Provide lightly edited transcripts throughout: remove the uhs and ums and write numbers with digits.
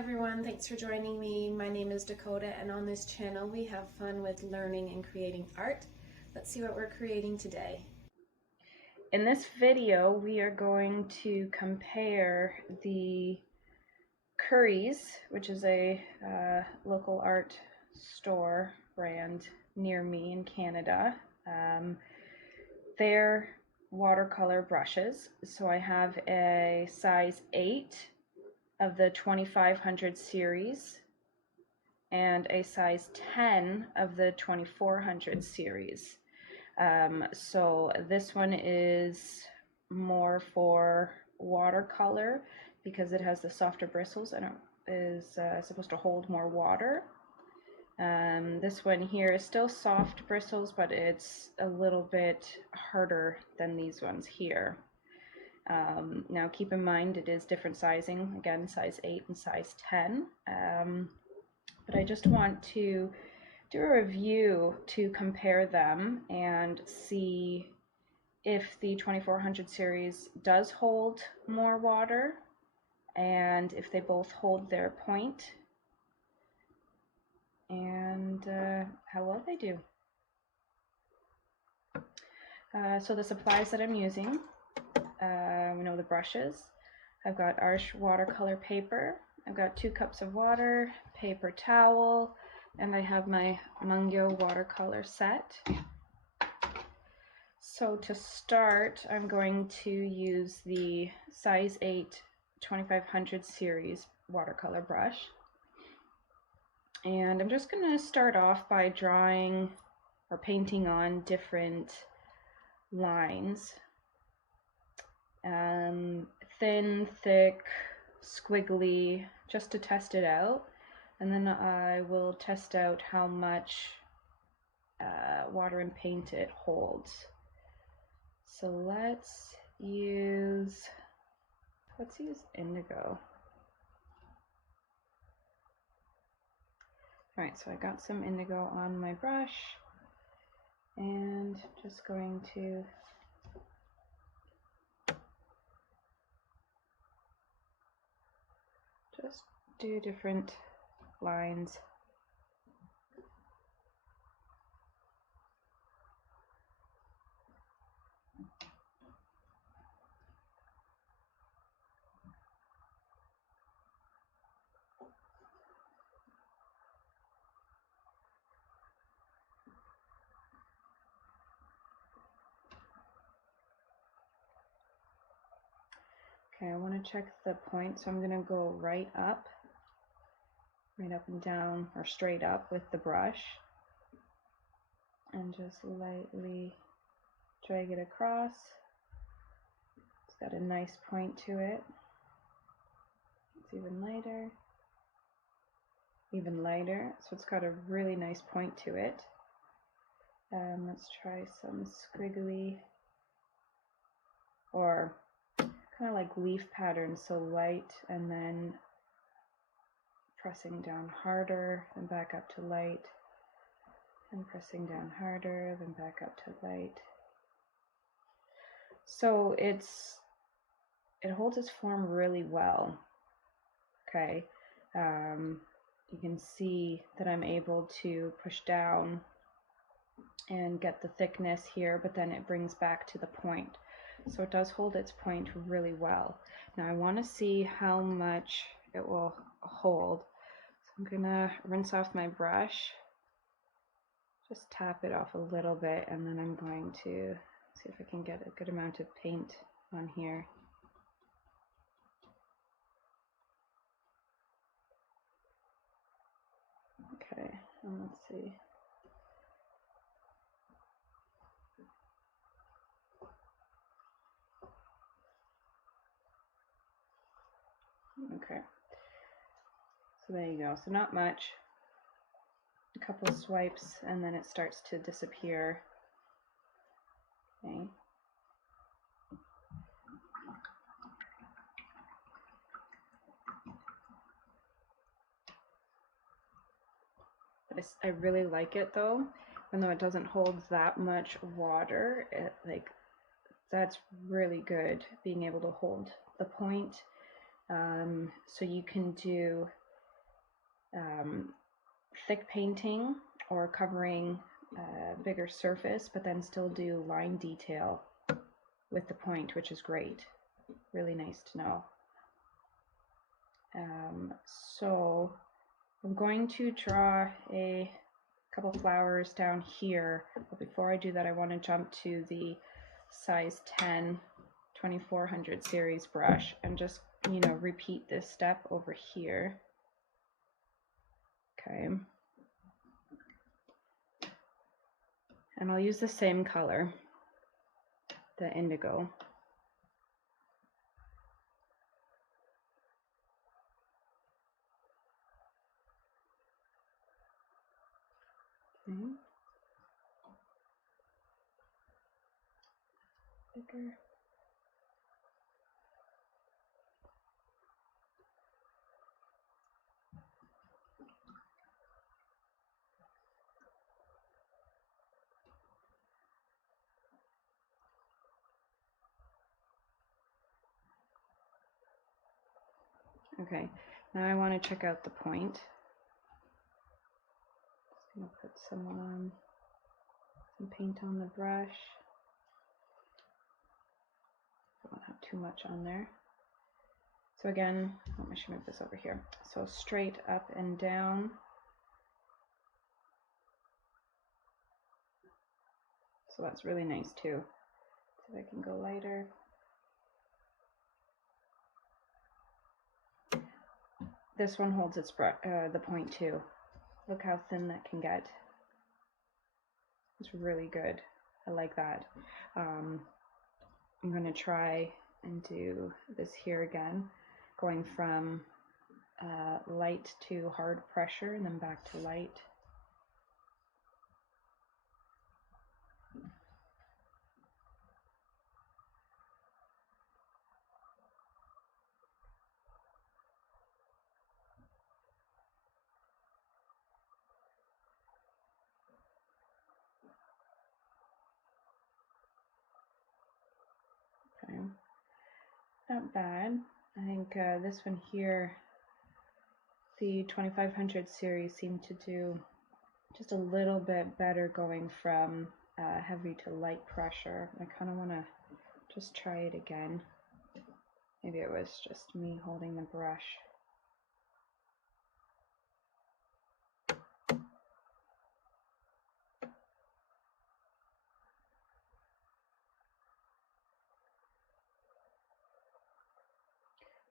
everyone, thanks for joining me. My name is Dakota, and on this channel we have fun with learning and creating art. Let's see what we're creating today. In this video we are going to compare the Curry's, which is a local art store brand near me in Canada, their watercolor brushes. So I have a size 8 of the 2500 series and a size 10 of the 2400 series. So this one is more for watercolor because it has the softer bristles and it is supposed to hold more water. This one here is still soft bristles, but it's a little bit harder than these ones here. Now keep in mind it is different sizing, again size 8 and size 10, but I just want to do a review to compare them and see if the 2400 series does hold more water and if they both hold their point, and how well they do. So the supplies that I'm using, we know the brushes. I've got Arch watercolor paper, I've got 2 cups of water, paper towel, and I have my Mungyo Watercolor Set. So to start, I'm going to use the size 8 2500 series watercolor brush. And I'm just going to start off by drawing or painting on different lines. Thin, thick, squiggly, just to test it out, and then I will test out how much water and paint it holds. So let's use Indigo. Alright, so I got some Indigo on my brush and just going to just do different lines. Okay, I want to check the point, so I'm going to go right up and down, or straight up with the brush, and just lightly drag it across. It's got a nice point to it. It's even lighter, so it's got a really nice point to it. Let's try some squiggly, or kind of like leaf patterns, so light and then pressing down harder, then back up to light, and pressing down harder, then back up to light. So it holds its form really well. Okay, you can see that I'm able to push down and get the thickness here, but then it brings back to the point. So it does hold its point really well. Now I want to see how much it will hold. So I'm gonna rinse off my brush, just tap it off a little bit, and then I'm going to see if I can get a good amount of paint on here. Okay, and let's see. Okay, so there you go. So not much. A couple swipes and then it starts to disappear. Okay. But I really like it though, even though it doesn't hold that much water. That's really good, being able to hold the point. So you can do thick painting or covering a bigger surface, but then still do line detail with the point, which is great. Really nice to know. So I'm going to draw a couple flowers down here, but before I do that, I want to jump to the size 10 2400 series brush and just, you know, repeat this step over here. Okay. And I'll use the same color, the indigo. Okay. Bigger. Okay, now I want to check out the point. Just going to put some paint on the brush. Don't have too much on there. So again, I should move this over here. So straight up and down. So that's really nice too. So I can go lighter. This one holds its the point too. Look how thin that can get. It's really good. I like that. I'm going to try and do this here again, going from light to hard pressure and then back to light. Okay. Not bad. I think this one here, the 2500 series, seemed to do just a little bit better going from heavy to light pressure. I kind of want to just try it again. Maybe it was just me holding the brush.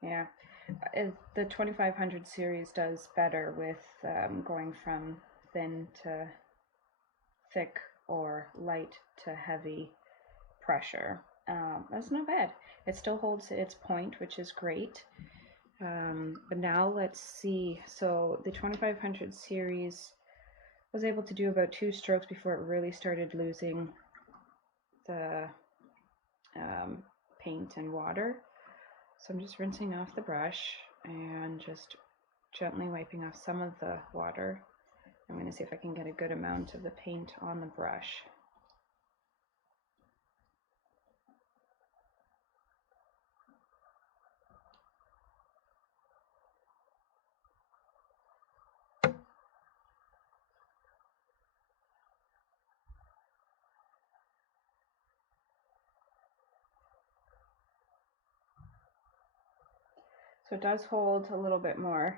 Yeah, the 2500 series does better with going from thin to thick or light to heavy pressure. That's not bad. It still holds its point, which is great. But now let's see. So the 2500 series was able to do about 2 strokes before it really started losing the paint and water. So I'm just rinsing off the brush and just gently wiping off some of the water. I'm going to see if I can get a good amount of the paint on the brush. So it does hold a little bit more.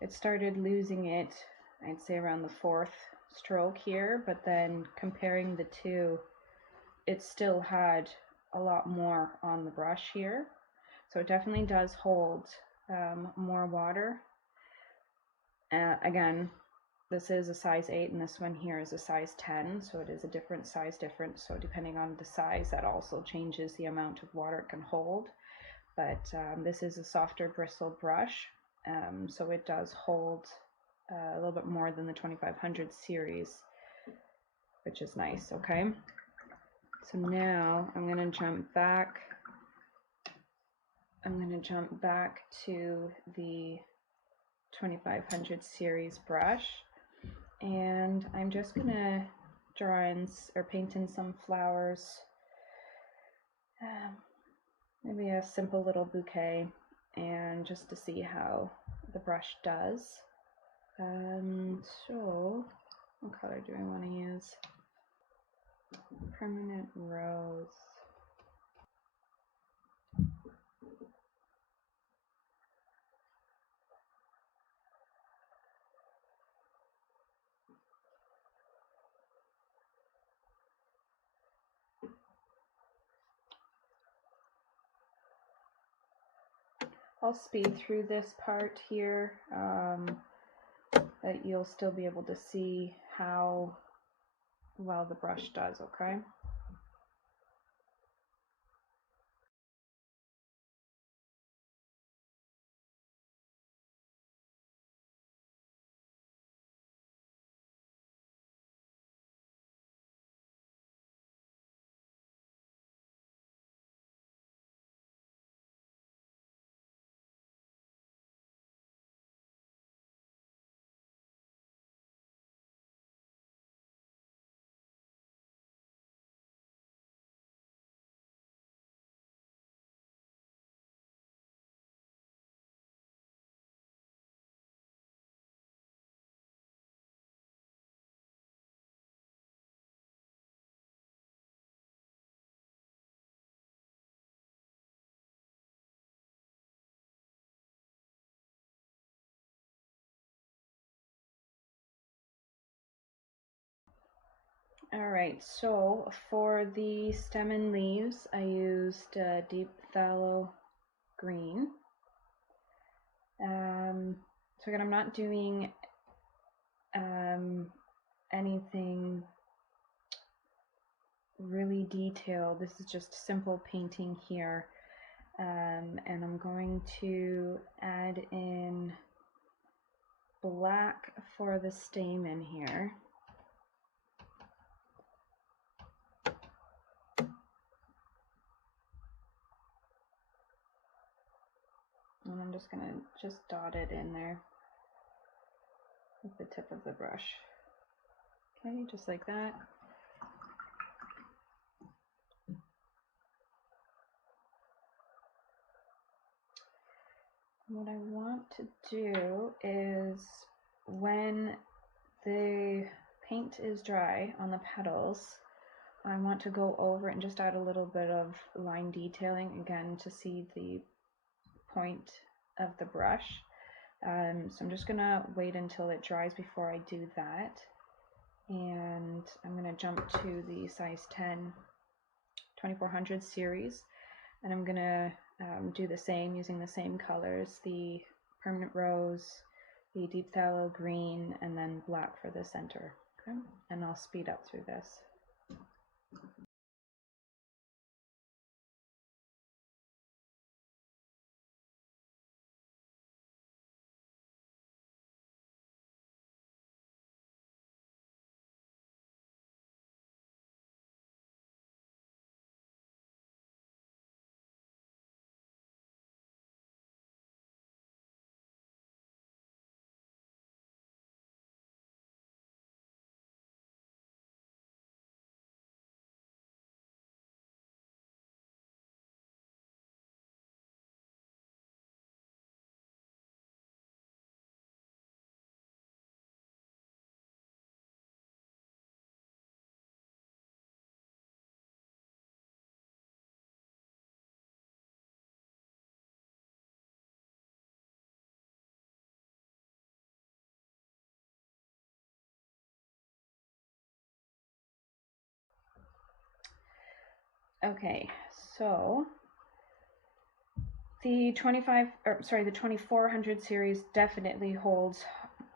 It started losing it, I'd say around the 4th stroke here, but then comparing the two, it still had a lot more on the brush here. So it definitely does hold more water. Again, this is a size 8 and this one here is a size 10, so it is a different size difference. So depending on the size, that also changes the amount of water it can hold. But this is a softer bristle brush, so it does hold a little bit more than the 2500 series, which is nice. Okay, so now I'm going to jump back. I'm going to jump back to the 2500 series brush, and I'm just going to draw in or paint in some flowers maybe a simple little bouquet, and just to see how the brush does. So what color do I want to use? Permanent Rose. I'll speed through this part here, that you'll still be able to see how well the brush does, okay? Alright, so for the stem and leaves, I used deep phthalo green. So again, I'm not doing anything really detailed. This is just simple painting here. And I'm going to add in black for the stamen here. And I'm just going to just dot it in there with the tip of the brush. Okay, just like that. What I want to do is, when the paint is dry on the petals, I want to go over and just add a little bit of line detailing again to see the point of the brush. So I'm just gonna wait until it dries before I do that, and I'm gonna jump to the size 10 2400 series, and I'm gonna do the same using the same colors, the permanent rose, the deep phthalo green, and then black for the center. Okay, and I'll speed up through this. Okay, so the 2400 series definitely holds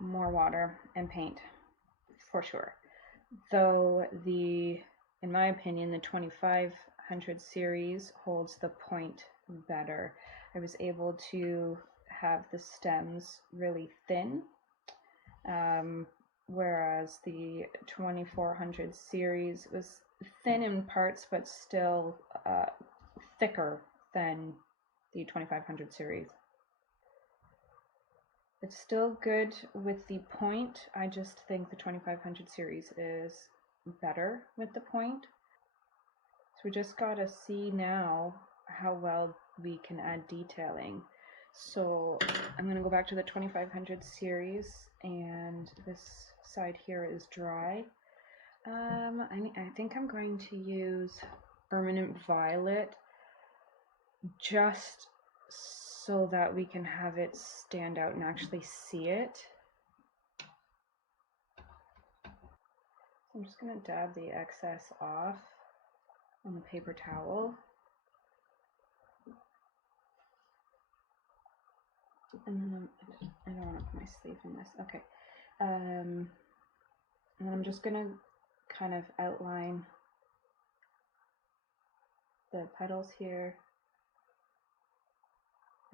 more water and paint, for sure. Though in my opinion, the 2500 series holds the point better. I was able to have the stems really thin, whereas the 2400 series was thin in parts, but still thicker than the 2500 series. It's still good with the point. I just think the 2500 series is better with the point. So we just gotta see now how well we can add detailing. So I'm going to go back to the 2500 series, and this side here is dry. I think I'm going to use Permanent Violet just so that we can have it stand out and actually see it. I'm just going to dab the excess off on the paper towel. And then I don't want to put my sleeve in this. Okay. And then I'm just going to kind of outline the petals here.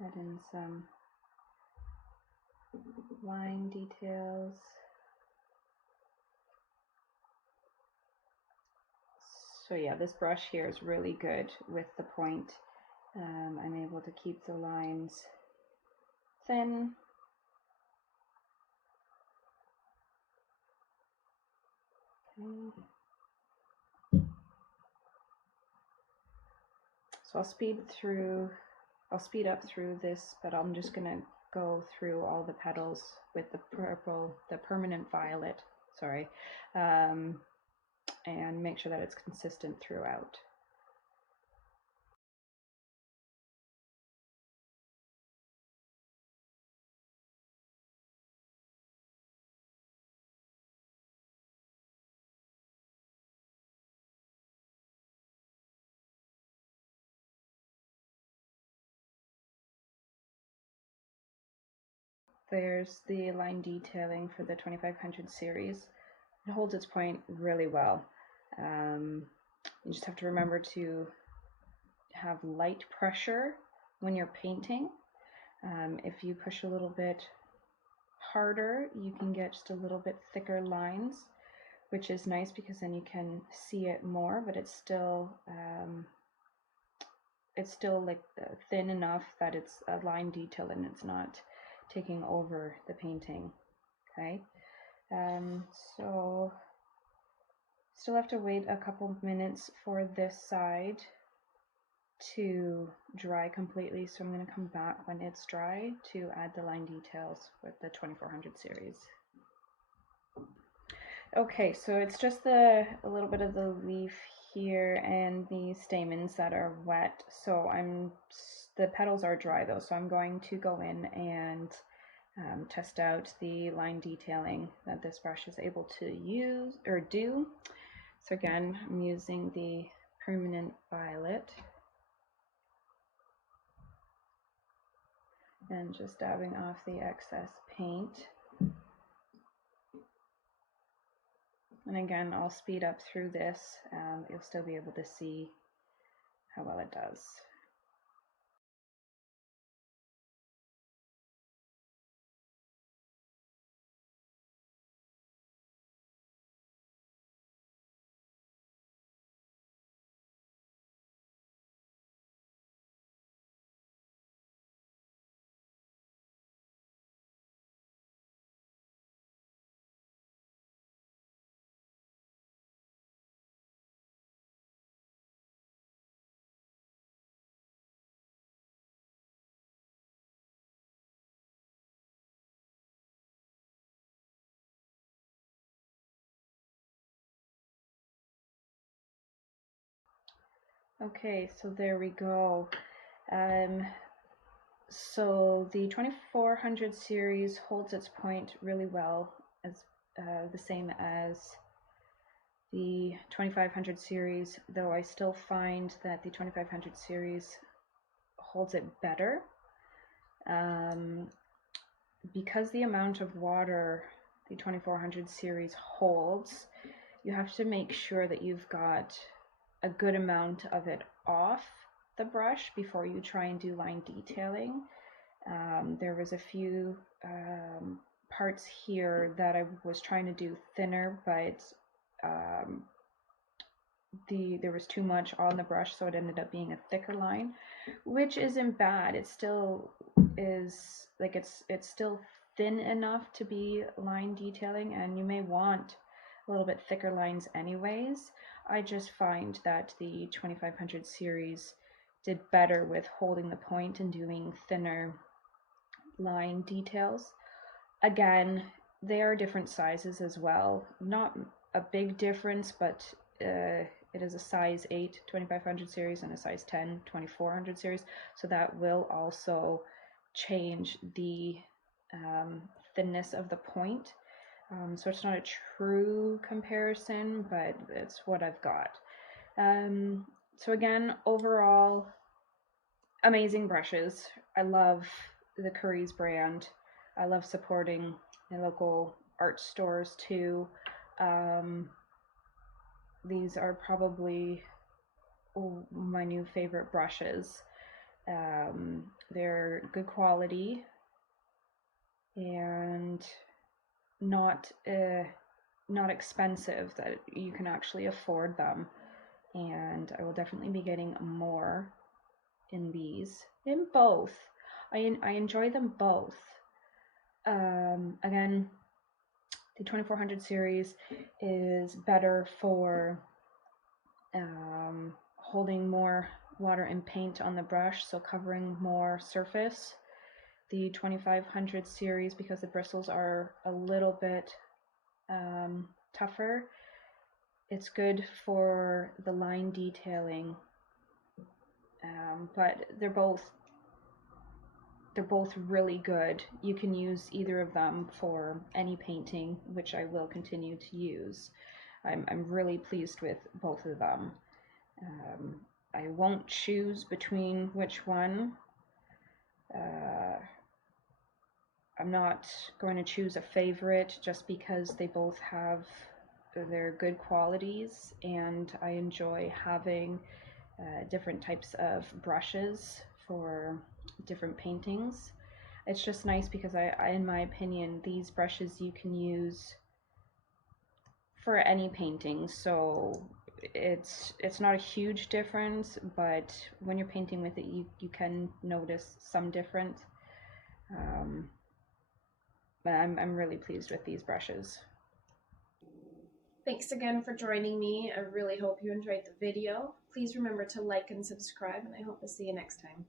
Add in some line details. So yeah, this brush here is really good with the point. I'm able to keep the lines thin. Okay. So I'll speed up through this, but I'm just gonna go through all the petals with the permanent violet, sorry, and make sure that it's consistent throughout. There's the line detailing for the 2500 series. It holds its point really well. You just have to remember to have light pressure when you're painting. If you push a little bit harder, you can get just a little bit thicker lines, which is nice because then you can see it more, but it's still like thin enough that it's a line detail and it's not taking over the painting. Okay, so still have to wait a couple minutes for this side to dry completely, so I'm going to come back when it's dry to add the line details with the 2400 series. Okay, so it's just a little bit of the leaf here and the stamens that are wet, so the petals are dry though, so I'm going to go in and test out the line detailing that this brush is able to use or do. So again, I'm using the permanent violet and just dabbing off the excess paint. And again, I'll speed up through this. You'll still be able to see how well it does. Okay, so there we go. So the 2400 series holds its point really well, as the same as the 2500 series, though I still find that the 2500 series holds it better. Because the amount of water the 2400 series holds, you have to make sure that you've got a good amount of it off the brush before you try and do line detailing. There was a few parts here that I was trying to do thinner, but there was too much on the brush, so it ended up being a thicker line, which isn't bad. It still is like it's still thin enough to be line detailing, and you may want a little bit thicker lines anyways. I just find that the 2500 series did better with holding the point and doing thinner line details. Again, they are different sizes as well. Not a big difference, but it is a size 8 2500 series and a size 10 2400 series, so that will also change the thinness of the point. So it's not a true comparison, but it's what I've got. So again, overall, amazing brushes. I love the Curry's brand. I love supporting my local art stores too. These are probably my new favorite brushes. They're good quality and not expensive, that you can actually afford them. And I will definitely be getting more in these, in both. I enjoy them both. Again, the 2400 series is better for holding more water and paint on the brush, so covering more surface. The 2500 series, because the bristles are a little bit tougher, it's good for the line detailing, but they're both really good. You can use either of them for any painting, which I will continue to use. I'm really pleased with both of them. I won't choose between which one. I'm not going to choose a favorite just because they both have their good qualities, and I enjoy having different types of brushes for different paintings. It's just nice because I in my opinion, these brushes you can use for any painting, so it's not a huge difference, but when you're painting with it, you can notice some difference. But I'm really pleased with these brushes. Thanks again for joining me. I really hope you enjoyed the video. Please remember to like and subscribe, and I hope to see you next time.